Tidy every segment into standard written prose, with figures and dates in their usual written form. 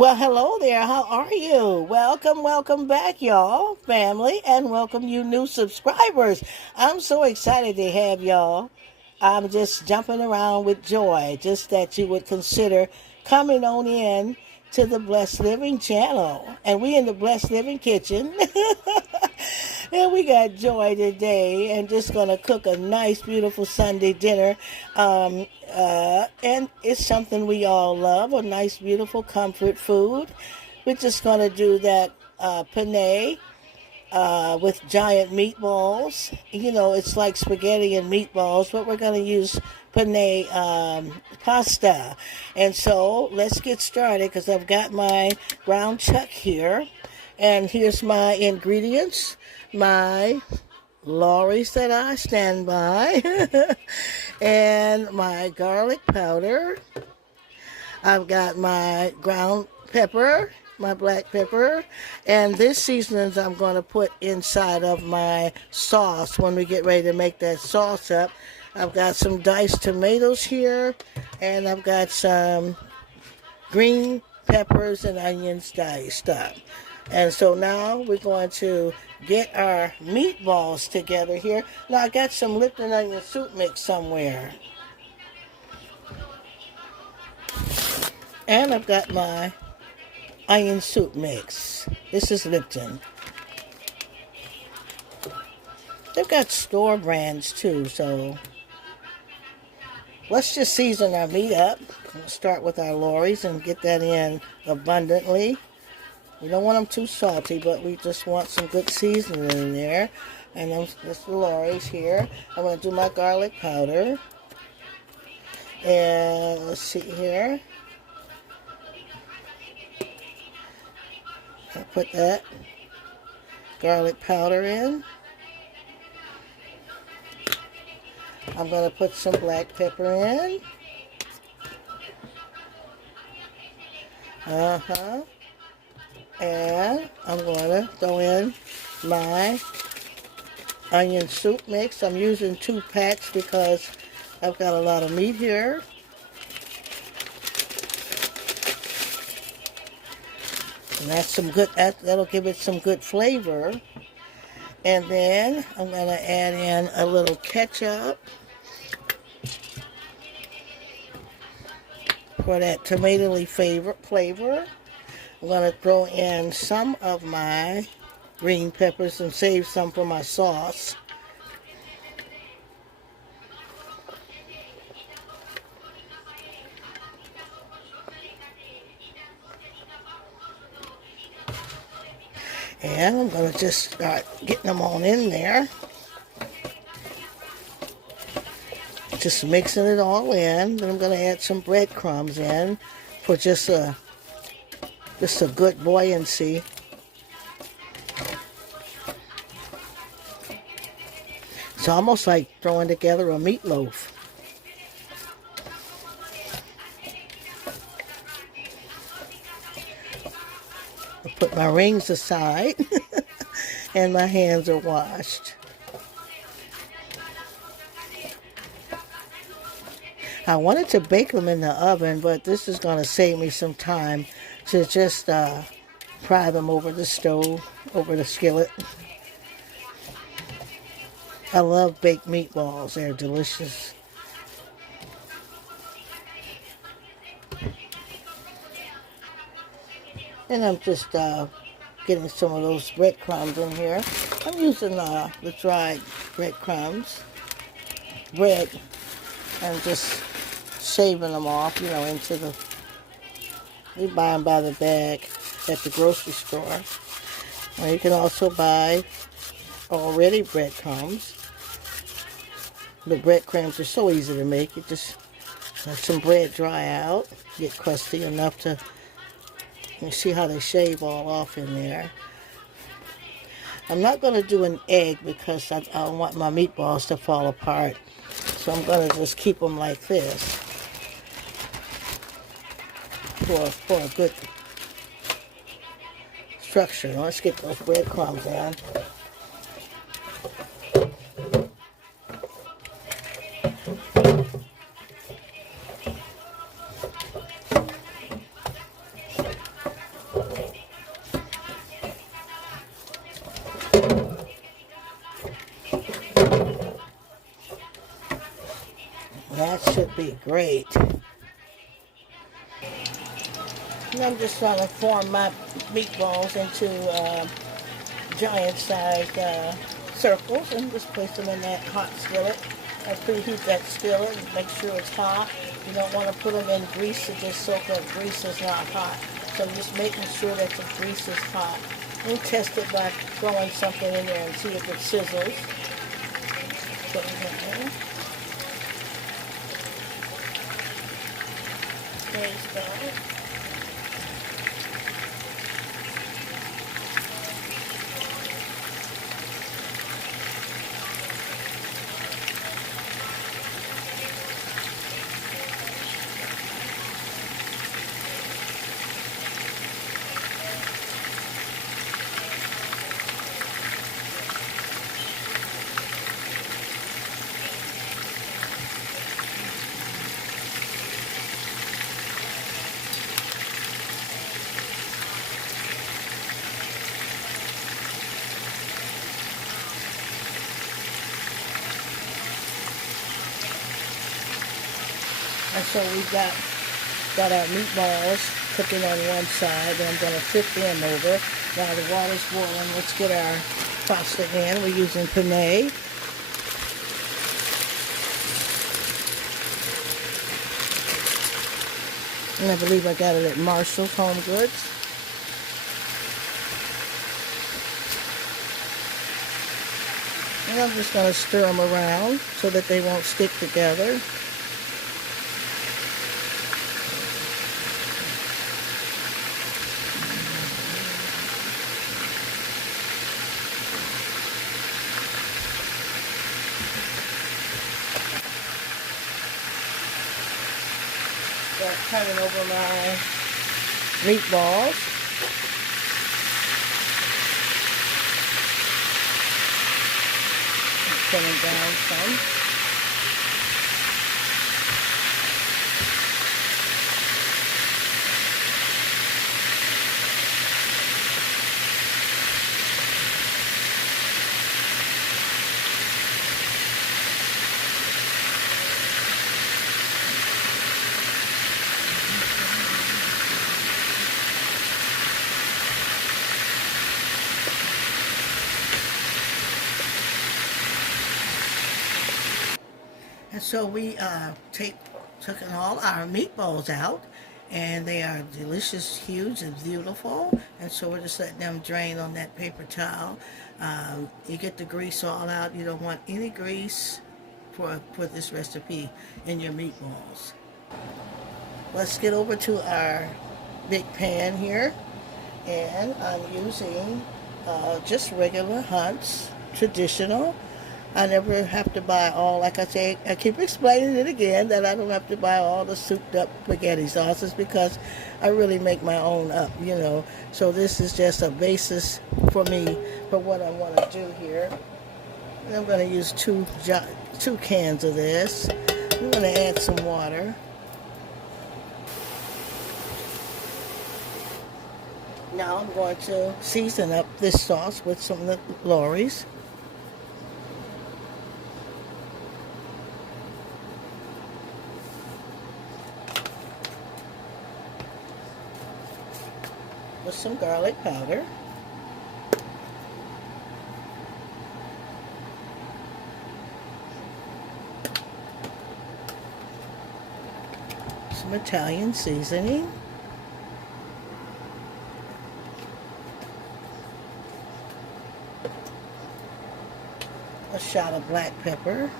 Well, hello there. How are you? Welcome back, y'all, family, and welcome you new subscribers. I'm so excited to have y'all. I'm just jumping around with joy, just that you would consider coming on in to the Blessed Living channel. And we in the Blessed Living kitchen. And we got joy today and just going to cook a nice, beautiful Sunday dinner. And it's something we all love, a nice, beautiful comfort food. We're just going to do that penne with giant meatballs. You know, it's like spaghetti and meatballs, but we're going to use penne pasta. And so let's get started because I've got my ground chuck here. And here's my ingredients, my lorries that I stand by, and my garlic powder. I've got my ground pepper, my black pepper, and this seasonings I'm going to put inside of my sauce when we get ready to make that sauce up. I've got some diced tomatoes here, and I've got some green peppers and onions diced up. And so now we're going to get our meatballs together here. Now I got some Lipton onion soup mix somewhere. And I've got my onion soup mix. This is Lipton. They've got store brands too, so let's just season our meat up. We'll start with our lorries and get that in abundantly. We don't want them too salty, but we just want some good seasoning in there. And then just the lorries here. I'm going to do my garlic powder. And let's see here. I'll put that garlic powder in. I'm going to put some black pepper in. And I'm going to throw in my onion soup mix. I'm using 2 packs because I've got a lot of meat here. And that's some good, that'll give it some good flavor. And then I'm going to add in a little ketchup for that tomatoey flavor. I'm going to throw in some of my green peppers and save some for my sauce. And I'm going to just start getting them on in there. Just mixing it all in. Then I'm going to add some breadcrumbs in for just a good buoyancy. It's almost like throwing together a meatloaf. I'll put my rings aside and my hands are washed. I wanted to bake them in the oven, but this is going to save me some time to just fry them over the stove, over the skillet. I love baked meatballs. They're delicious. And I'm just getting some of those breadcrumbs in here. I'm using the dried breadcrumbs, bread, and just shaving them off, into the, you buy them by the bag at the grocery store. Or you can also buy already breadcrumbs. The breadcrumbs are so easy to make. You just let some bread dry out, get crusty enough to, you see how they shave all off in there. I'm not going to do an egg because I don't want my meatballs to fall apart. So I'm going to just keep them like this for a good structure. Let's get those breadcrumbs in. be great. And I'm just trying to form my meatballs into giant-sized circles and just place them in that hot skillet. I preheat that skillet and make sure it's hot. You don't want to put them in grease to just soak up. Grease is not hot. So just making sure that the grease is hot. And test it by throwing something in there and see if it sizzles. Put it in there. There you go. And so we've got our meatballs cooking on one side, and I'm going to flip them over. While the water's boiling, let's get our pasta in. We're using penne. And I believe I got it at Marshall's Home Goods. And I'm just going to stir them around so that they won't stick together. Start turning over my meatballs. Turning down some. And so we taken all our meatballs out, and they are delicious, huge, and beautiful. And so we're just letting them drain on that paper towel. You get the grease all out. You don't want any grease for this recipe in your meatballs. Let's get over to our big pan here, and I'm using just regular Hunt's traditional. I never have to buy all, like I say, I keep explaining it again, that I don't have to buy all the souped up spaghetti sauces because I really make my own up, you know. So this is just a basis for me for what I want to do here. And I'm going to use two cans of this. I'm going to add some water. Now I'm going to season up this sauce with some Lorry's. With some garlic powder. Some Italian seasoning. A shot of black pepper.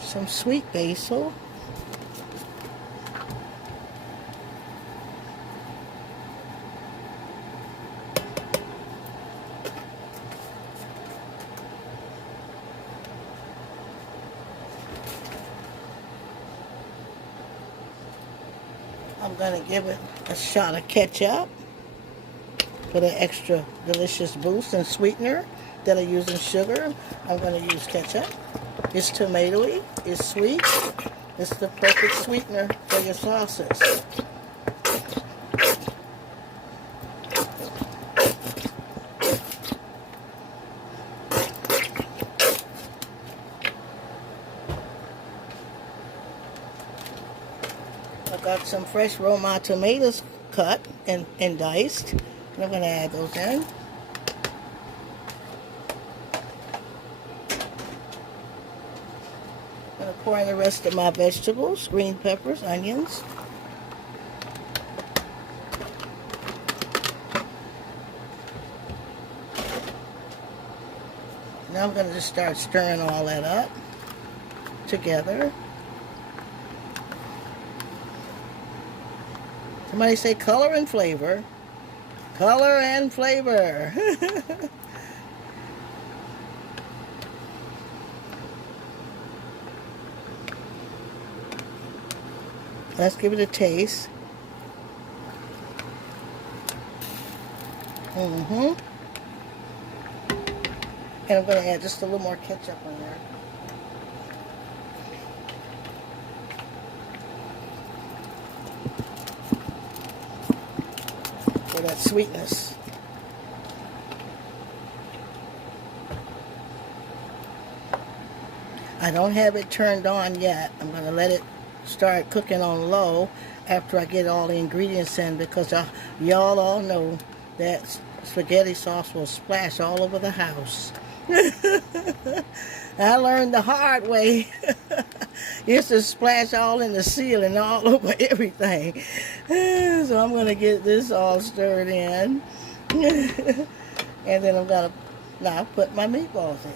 Some sweet basil. I'm going to give it a shot of ketchup for the extra delicious boost and sweetener. Instead of using sugar, I'm going to use ketchup. It's tomatoey, it's sweet, it's the perfect sweetener for your sauces. I've got some fresh Roma tomatoes cut and diced. And I'm going to add those in. I'm going to pour in the rest of my vegetables, green peppers, onions. Now I'm going to just start stirring all that up together. Somebody say color and flavor. Color and flavor. Let's give it a taste. And I'm going to add just a little more ketchup on there. For that sweetness. I don't have it turned on yet. I'm going to let it start cooking on low after I get all the ingredients in, because y'all all know that spaghetti sauce will splash all over the house. I learned the hard way. It's to splash all in the ceiling, all over everything. So I'm going to get this all stirred in. And then I'm going to now put my meatballs in.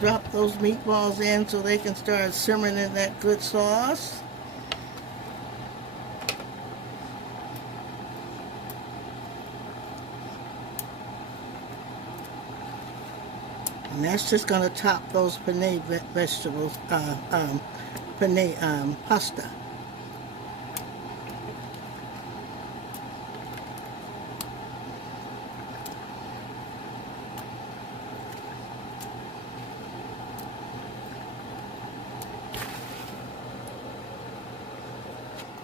Drop those meatballs in so they can start simmering in that good sauce. And that's just going to top those penne vegetables, penne pasta.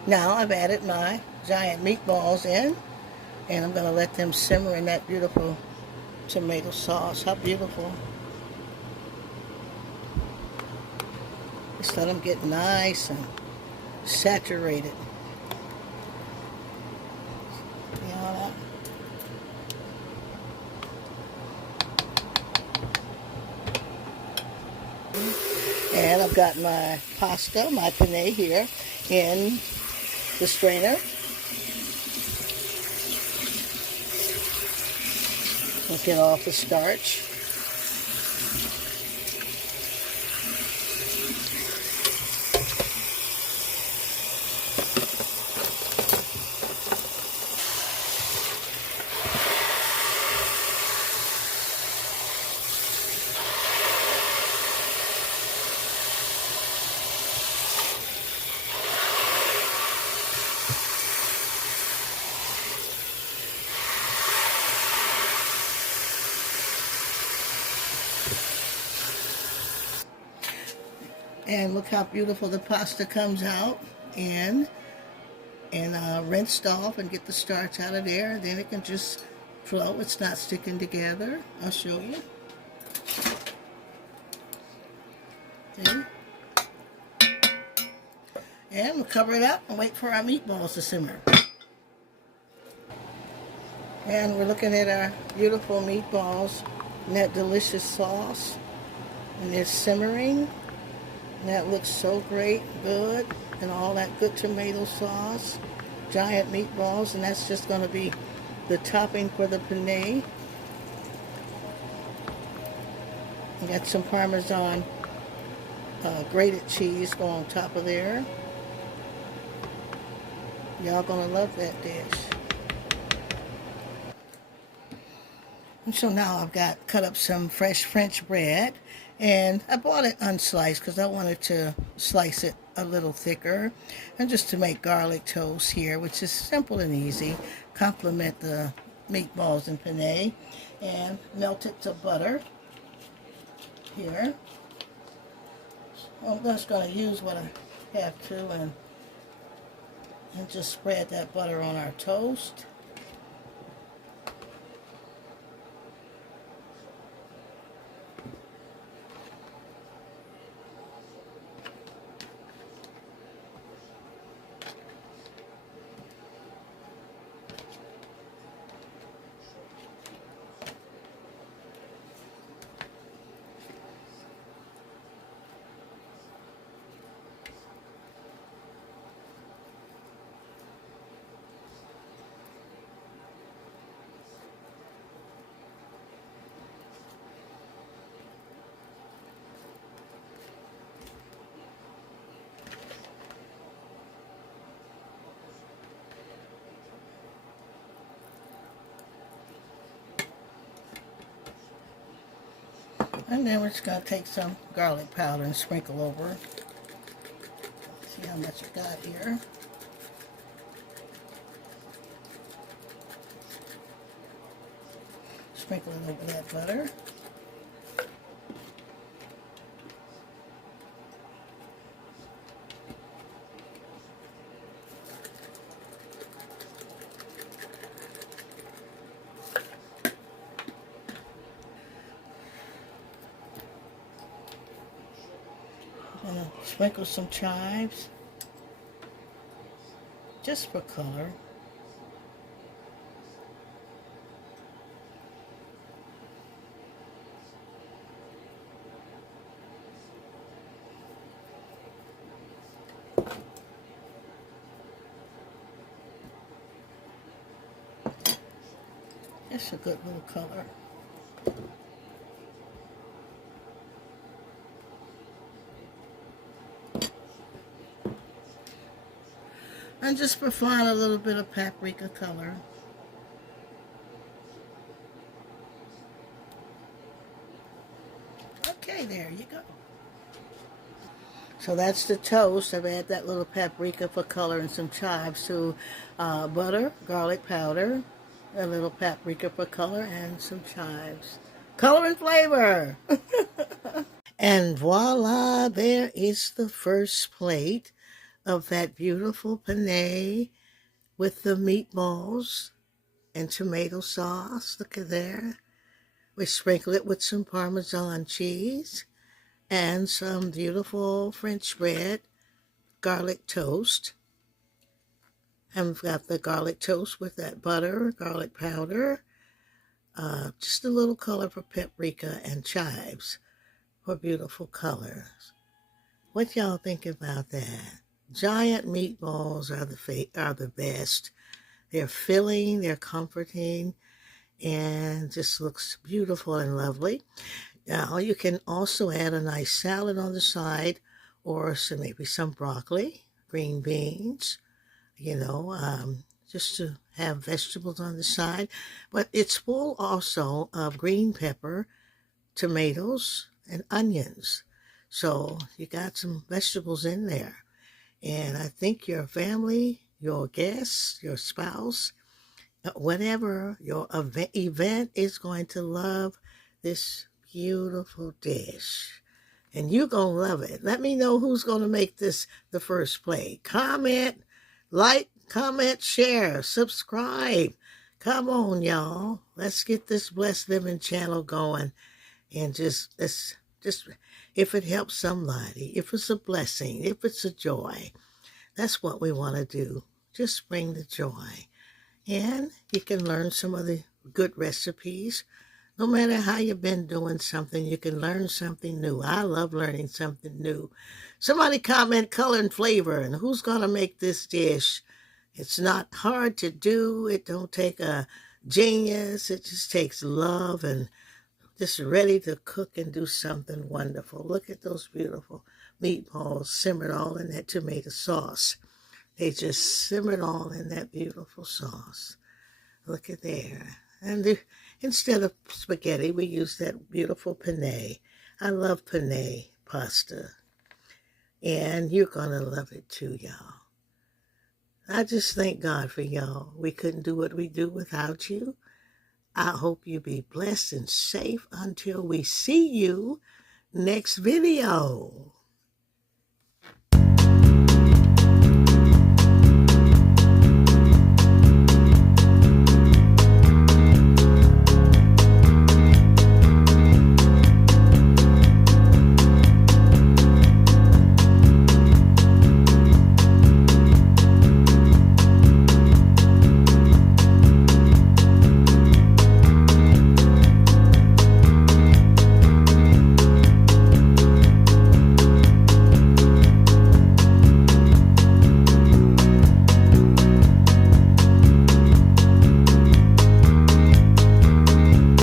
Now I've added my giant meatballs in, and I'm going to let them simmer in that beautiful tomato sauce. How beautiful. Just let them get nice and saturated. You know that? And I've got my pasta, my penne here in the strainer. Let's get off the starch. And look how beautiful the pasta comes out, and rinsed off and get the starch out of there. Then it can just flow. It's not sticking together. I'll show you. See? And we'll cover it up and wait for our meatballs to simmer. And we're looking at our beautiful meatballs and that delicious sauce. And they're simmering. And that looks so great, good. And all that good tomato sauce. Giant meatballs. And that's just going to be the topping for the penne. We got some Parmesan grated cheese going on top of there. Y'all gonna love that dish. And so now I've got cut up some fresh French bread, and I bought it unsliced because I wanted to slice it a little thicker, and just to make garlic toast here, which is simple and easy. Complement the meatballs and penne, and melt it to butter here. I'm just going to use what I have to and just spread that butter on our toast. And then we're just going to take some garlic powder and sprinkle over. See how much I got here. Sprinkle it over that butter. I'm going to sprinkle some chives, just for color. Just a good little color. And just refine a little bit of paprika color. Okay, there you go. So that's the toast. I've added that little paprika for color and some chives to butter, garlic powder, a little paprika for color, and some chives. Color and flavor! And voila, there is the first plate of that beautiful penne with the meatballs and tomato sauce. Look at there. We sprinkle it with some Parmesan cheese and some beautiful French bread, garlic toast. And we've got the garlic toast with that butter, garlic powder, just a little color for paprika and chives for beautiful colors. What y'all think about that? Giant meatballs are the best. They're filling, they're comforting, and just looks beautiful and lovely. Now you can also add a nice salad on the side, or maybe some broccoli, green beans, just to have vegetables on the side. But it's full also of green pepper, tomatoes, and onions. So you got some vegetables in there. And I think your family, your guests, your spouse, whatever your event is going to love this beautiful dish. And you're going to love it. Let me know who's going to make this the first play. Comment, like, comment, share, subscribe. Come on, y'all. Let's get this Blessed Living channel going. And just if it helps somebody, if it's a blessing, if it's a joy, that's what we want to do. Just bring the joy. And you can learn some of the good recipes. No matter how you've been doing something, you can learn something new. I love learning something new. Somebody comment color and flavor and who's going to make this dish. It's not hard to do. It don't take a genius. It just takes love and just ready to cook and do something wonderful. Look at those beautiful meatballs simmered all in that tomato sauce. They just simmered all in that beautiful sauce. Look at there. And instead of spaghetti, we use that beautiful penne. I love penne pasta. And you're going to love it too, y'all. I just thank God for y'all. We couldn't do what we do without you. I hope you be blessed and safe until we see you next video.